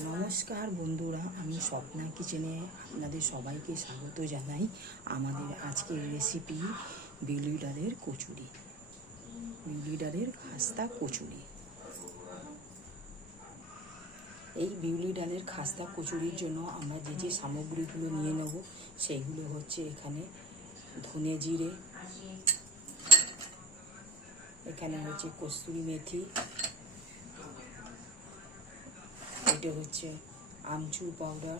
নমস্কার বন্ধুরা, আমি স্বপ্না কিচেনে আপনাদের সবাইকে স্বাগত জানাই আমাদের আজকের রেসিপি বিউলি ডালের কচুরি। বিউলি ডালের খাস্তা কচুরি। এই বিউলি ডালের খাস্তা কচুরির জন্য আমরা যে যে সামগ্রীগুলো নিয়ে নেব, সেইগুলো হচ্ছে এখানে ধনে জিরে, এখানে হচ্ছে কস্তুরি মেথি এটা হচ্ছে আমচুর পাউডার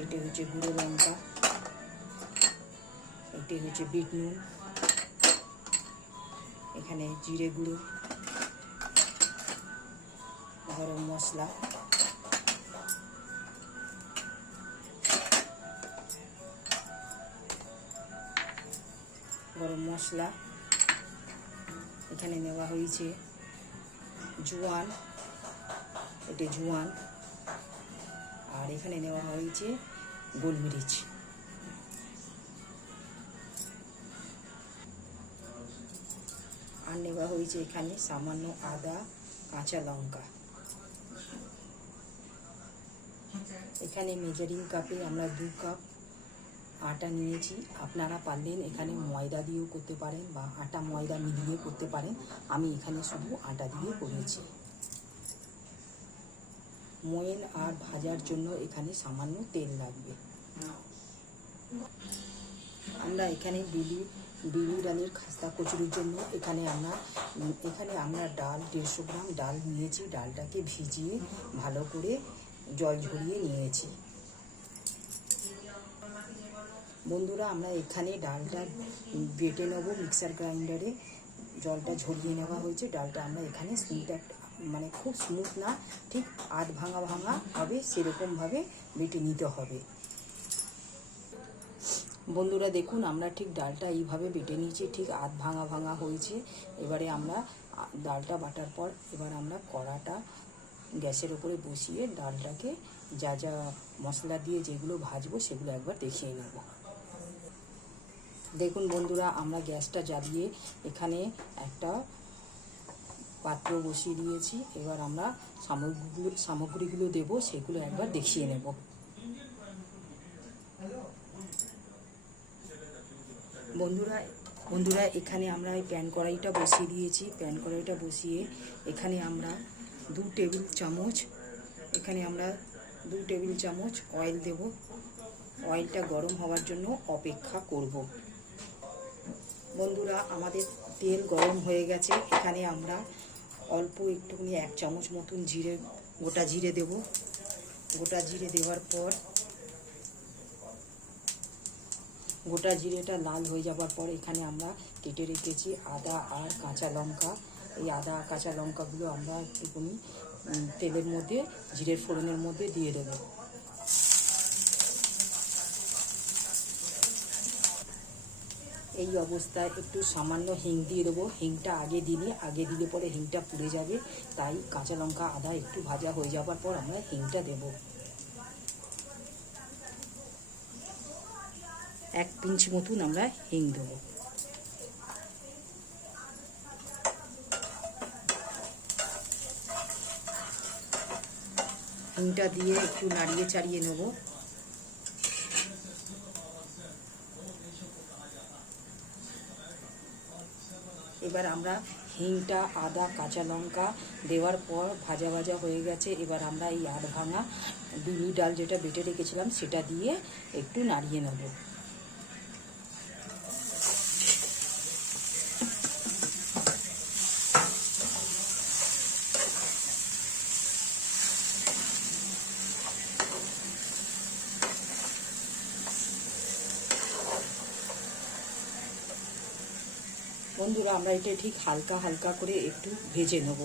এটা হচ্ছে গুঁড়ো লঙ্কা। এটা হচ্ছে বিট নুন। এখানে জিরে গুঁড়ো। গরম মশলা। গরম মশলা। এখানে নেওয়া হয়েছে জোয়ান এটা জোয়ান আর এখানে নেওয়া হয়েছে গোলমরিচ। আর নেওয়া হয়েছে এখানে সামান্য আদা, কাঁচা লঙ্কা। এখানে মেজারিং কাপে আমরা দু কাপ আটা নিয়েছি। আপনারা পারলেন এখানে ময়দা দিয়েও করতে পারেন বা আটা ময়দা মিলিয়ে করতে পারেন। আমি এখানে শুধু আটা দিয়ে করেছি। ময়েন আর ভাজার জন্য এখানে সামান্য তেল লাগবে। আমরা এখানে বিলি বিলি ডালের খাস্তা কচুরির জন্য এখানে আমরা এখানে আমরা ডাল, দেড়শো গ্রাম ডাল নিয়েছি। ডালটাকে ভিজিয়ে ভালো করে জল ঝরিয়ে নিয়েছি। বন্ধুরা, আমরা এখানে ডালটা বেটে নেব মিক্সার গ্রাইন্ডারে জলটা ঝরিয়ে নেওয়া হয়েছে। ডালটা আমরা এখানে স্মুথ মানে খুব স্মুথ না, ঠিক আধ ভাঙা ভাঙা হবে সেরকমভাবে বেটে নিতে হবে। বন্ধুরা, দেখুন, আমরা ঠিক ডালটা এইভাবে বেটে নিয়েছি, ঠিক আধ ভাঙা ভাঙা হয়েছে। এবারে আমরা ডালটা বাটার পর এবার আমরা কড়াটা গ্যাসের ওপরে বসিয়ে ডালটাকে যা যা মশলা দিয়ে যেগুলো ভাজবো সেগুলো একবার দেখিয়ে নেব। দেখুন বন্ধুরা, আমরা গ্যাসটা জ্বালিয়ে এখানে একটা পাত্র বসিয়ে দিয়েছি। এবার আমরা সামগ্রীগুলো সামগ্রীগুলো দেবো, সেগুলো একবার দেখিয়ে নেব। বন্ধুরা বন্ধুরা, এখানে আমরা এই প্যান কড়াইটা বসিয়ে দিয়েছি। প্যান কড়াইটা বসিয়ে এখানে আমরা দু টেবিল চামচ, এখানে আমরা দু টেবিল চামচ অয়েল দেব। অয়েলটা গরম হওয়ার জন্য অপেক্ষা করব। বন্ধুরা, আমাদের তেল গরম হয়ে গেছে। এখানে আমরা অল্প একটুখানি এক চামচ মতন জিরে, গোটা জিরে দেব। গোটা জিরে দেওয়ার পর, গোটা জিরেটা লাল হয়ে যাবার পর এখানে আমরা কেটে রেখেছি আদা আর কাঁচা লঙ্কা। এই আদা কাঁচা লঙ্কাগুলো আমরা একটুখানি তেলের মধ্যে, জিরের ফোড়নের মধ্যে দিয়ে দেবো। এই অবস্থায় একটু সামান্য হিং দিয়ে দেবো। হিংটা আগে দিলে আগে দিলে পরে হিংটা পুড়ে যাবে। তাই কাঁচা লঙ্কা, আদা একটু ভাজা হয়ে যাবার পর আমরা হিংটা দেব। এক পিঞ্চ মতন আমরা হিং দেবো। হিংটা দিয়ে একটু নাড়িয়ে চাড়িয়ে নেব। এবার আমরা হিংটা, আদা, কাঁচা লঙ্কা দেওয়ার পর ভাজা ভাজা হয়ে গেছে। এবার আমরা এই আধ ভাঙা বিলি ডাল যেটা বেটে রেখেছিলাম, সেটা দিয়ে একটু নাড়িয়ে নেব বন্ধুরা আমরা এটা ঠিক হালকা হালকা করে একটু ভেজে নেব।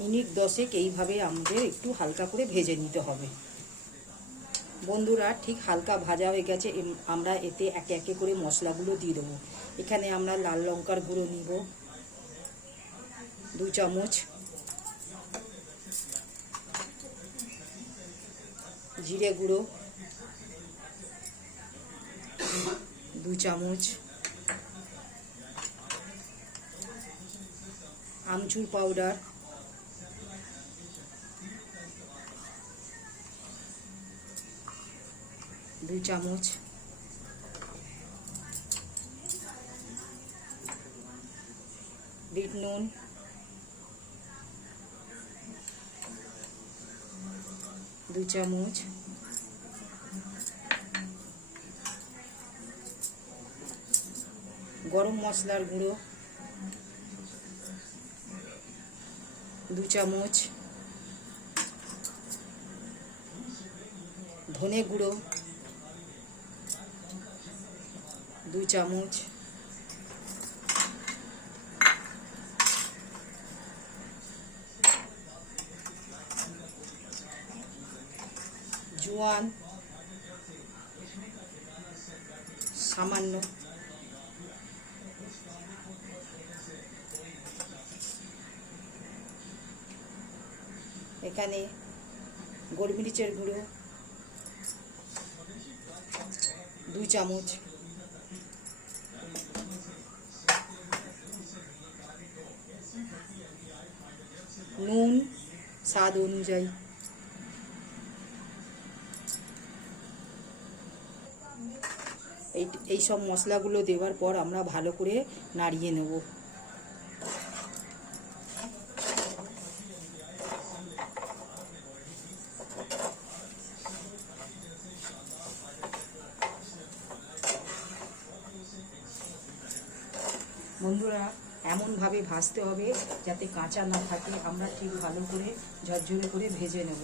মিনিট দশেক এইভাবে আমাদের একটু হালকা করে ভেজে নিতে হবে। বন্ধুরা, ঠিক হালকা ভাজা হয়ে গেছে। আমরা এতে একে একে করে মশলাগুলো দিয়ে দেবো। এখানে আমরা লাল লঙ্কার গুঁড়ো নিব, দু চামচ। জিরে গুঁড়ো, দু চামচ। আমচুর পাউডার। দু চামচ। বিট নুন। দু চামচ। গরম মশলার গুঁড়ো। দু চামচ। ধনে গুঁড়ো। দু চামচ। জোয়ান। সামান্য। এখানে গোলমরিচের গুঁড়ো। দু চামচ। নুন স্বাদ অনুযায়ী। এই এই সব মশলাগুলো দেওয়ার পর আমরা ভালো করে নাড়িয়ে নেব বন্ধুরা এমনভাবে ভাজতে হবে যাতে কাঁচা না থাকে। আমরা ঠিক ভালো করে ঝরঝরে করে ভেজে নেব।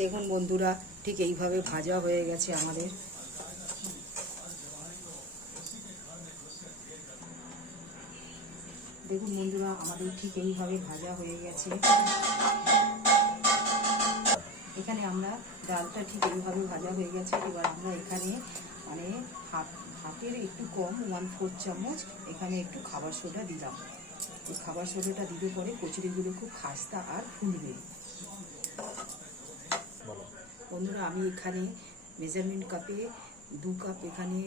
দেখুন বন্ধুরা, ঠিক এইভাবে ভাজা হয়ে গেছে আমাদের। দেখুন বন্ধুরা, আমাদের ঠিক এইভাবে ভাজা হয়ে গেছে। এখানে আমরা ডালটা ঠিক এইভাবে ভাজা হয়ে গেছে। এবার আমরা এখানে মানে হাফ হাফের একটু কম ওয়ান ফোর চামচ এখানে একটু খাবার সোডা দিলাম। এই খাবার সোডাটা দিলে পরে কচুরিগুলো খুব খাস্তা আর ফুলবে। বন্ধুরা আমি এখানে মেজারমেন্ট কাপে দু কাপ এখানে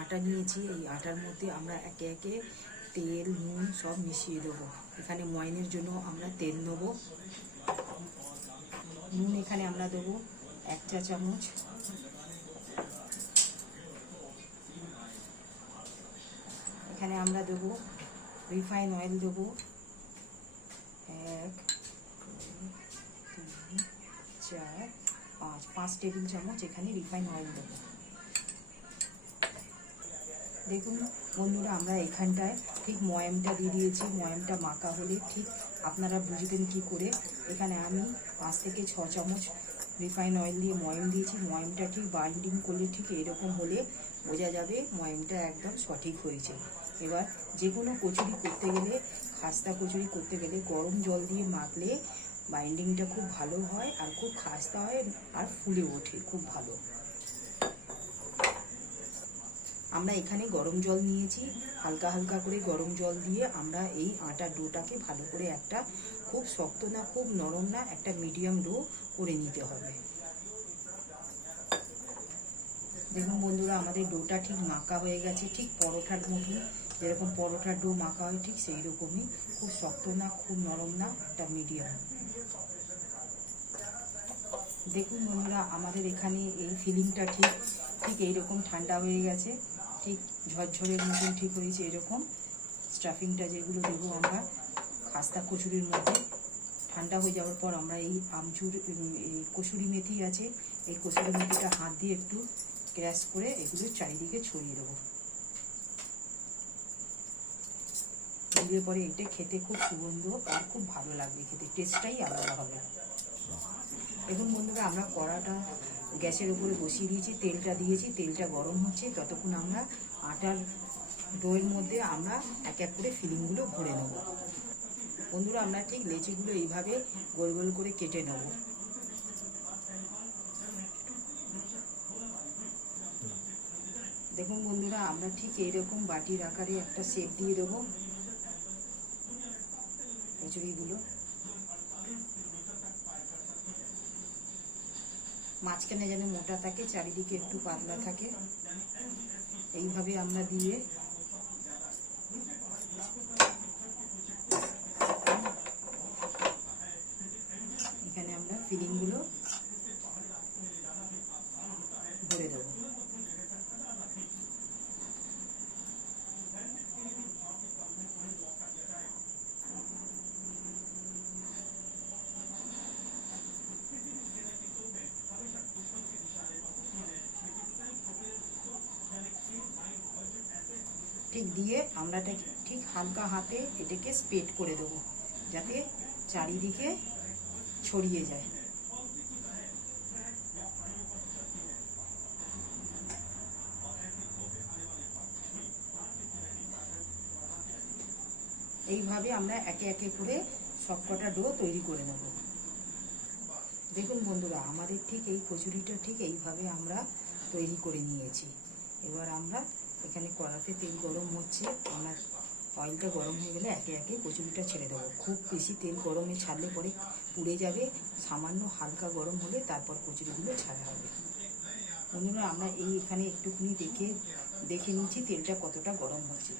আটা নিয়েছি। এই আটার মধ্যে আমরা একে একে তেল নুন সব মিশিয়ে দেবো। এখানে ময়নের জন্য আমরা তেল নেব। নুন এখানে আমরা দেবো এক চা চামচ। এখানে আমরা দেবো রিফাইন অয়েল দেবো। এক তিন, চার, পাঁচ পাঁচ টেবিল চামচ এখানে রিফাইন অয়েল দেবো। দেখুন বন্ধুরা, আমরা এখানটায় ঠিক ময়ামটা দিয়ে দিয়েছি, ময়ামটা মাখা হলে ঠিক আপনারা বুঝবেন কি করে? এখানে আমি পাঁচ থেকে ছ চামচ রিফাইন অয়েল দিয়ে ময়াম দিয়েছি। ময়ামটা ঠিক বাইন্ডিং করলে ঠিক এরকম হলে বোঝা যাবে ময়ামটা একদম সঠিক হয়েছে। এবার যে কোনো কচুরি করতে গেলে, খাস্তা কচুরি করতে গেলে গরম জল দিয়ে মাখলে বাইন্ডিংটা খুব ভালো হয় আর খুব খাস্তা হয় আর ফুলে ওঠে, খুব ভালো। আমরা এখানে গরম জল নিয়েছি। হালকা হালকা করে গরম জল দিয়ে আমরা এই আটার ডোটাকে ভালো করে একটা খুব শক্ত না, খুব নরম না, একটা মিডিয়াম ডো করে নিতে হবে। দেখুন বন্ধুরা, আমাদের ডোটা ঠিক মাখা হয়ে গেছে, ঠিক পরোঠার মতন যেরকম পরোটার ডো মাখা হয়, ঠিক সেই রকমই খুব শক্ত না, খুব নরম না, একটা মিডিয়াম। দেখুন বন্ধুরা, আমাদের এখানে এই ফিলিংটা ঠিক ঠিক এইরকম ঠান্ডা হয়ে গেছে। ঠিক ঝরঝরের মতন ঠিক হয়েছে এরকম। স্টাফিংটা যেগুলো দেবো আমরা, খাস্তা কচুরির মধ্যে। ঠান্ডা হয়ে যাওয়ার পর আমরা এই আমচুর এই কসুরি মেথি আছে, এই কসুরি মেথিটা হাত দিয়ে একটু ক্র্যাশ করে এগুলো চারিদিকে ছড়িয়ে দেবো। ছড়িয়ে পরে এটা খেতে খুব সুগন্ধ আর খুব ভালো লাগবে খেতে টেস্টটাই আলাদা হবে। দেখুন বন্ধুরা, আমরা কড়াটা গ্যাসের উপরে বসিয়ে দিয়েছি, তেলটা দিয়েছি, তেলটা গরম হচ্ছে। ততক্ষণ আমরা আটার ডোয়ের মধ্যে আমরা এক এক করে ফিলিংগুলো ভরে নেব। বন্ধুরা, আমরা ঠিক লেচিগুলো এইভাবে গোল গোল করে কেটে নেব। দেখুন বন্ধুরা, আমরা ঠিক এইরকম বাটির আকারে একটা শেপ দিয়ে দেবো। কচুরিগুলো। মাঝখানে যেন মোটা থাকে চারিদিকে একটু পাতলা থাকে। এইভাবে আমরা দিয়ে এখানে আমরা ফিলিংগুলো ভরে দেবো ঠিক দিয়ে আমরা ঠিক হালকা হাতে এটাকে স্প্রেড করে দেবো, যাতে চারিদিকে ছড়িয়ে যায়। এইভাবে আমরা একে একে করে সবকটা ডো তৈরি করে নেব। দেখুন বন্ধুরা, আমাদের ঠিক এই কচুরিটা ঠিক এইভাবে আমরা তৈরি করে নিয়েছি। এবার আমরা এখানে কড়াতে তেল গরম হচ্ছে। আমরা অয়েলটা গরম হয়ে গেলে একে একে কচুরিটা ছেড়ে দেবো। খুব বেশি তেল গরমে ছাড়লে পরে পুড়ে যাবে। সামান্য হালকা গরম হলে তারপর কচুরিগুলো ছাড়া হবে। বন্ধুরা, আমরা এই এখানে একটুখানি দেখে দেখে নিচ্ছি তেলটা কতটা গরম হচ্ছে।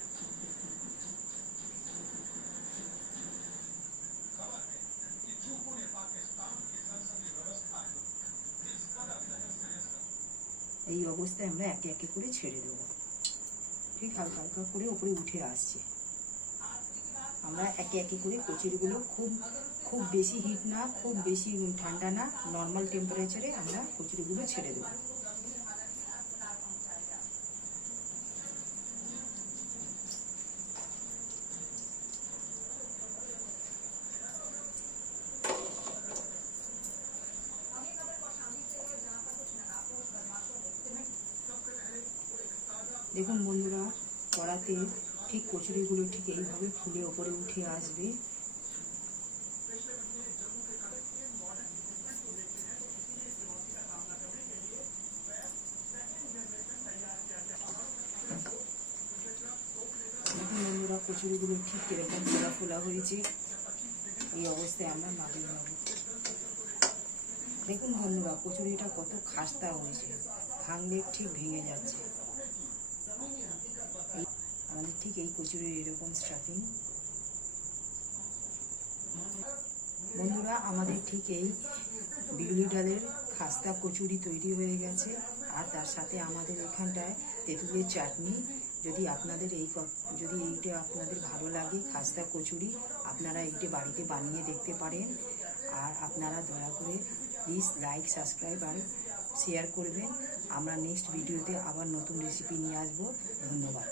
এই অবস্থায় আমরা একে একে করে ছেড়ে দেবো। ঠিক হালকা হালকা করে ওপরে উঠে আসছে। আমরা একে একে করে কচুরিগুলো খুব খুব বেশি হিট না, খুব বেশি ঠান্ডা না নর্মাল টেম্পারেচারে আমরা কচুরিগুলো ছেড়ে দেবো। দেখুন বন্ধুরা, কড়াতে ঠিক কচুরিগুলো ঠিক এইভাবে ফুলে ওপরে উঠে আসবে। বন্ধুরা, কচুরিগুলো ঠিক কীরকম ফোলা ফোলা হয়েছে। এই অবস্থায় আমরা নামিয়ে নেব। দেখুন বন্ধুরা, কচুরিটা কত খাস্তা হয়েছে। ভাঙলে ঠিক ভেঙে যাচ্ছে। আমাদের ঠিক এই কচুরির এরকম স্টাফিং বন্ধুরা, আমাদের ঠিক এই বিউলি ডালের খাস্তা কচুরি তৈরি হয়ে গেছে। আর তার সাথে আমাদের এখানটায় তেঁতুলের চাটনি। যদি আপনাদের এই যদি এইটা আপনাদের ভালো লাগে, খাস্তা কচুরি, আপনারা এইটা বাড়িতে বানিয়ে দেখতে পারেন। আর আপনারা দয়া করে প্লিজ লাইক সাবস্ক্রাইব আর শেয়ার করবেন। আমরা নেক্সট ভিডিওতে আবার নতুন রেসিপি নিয়ে আসব। ধন্যবাদ।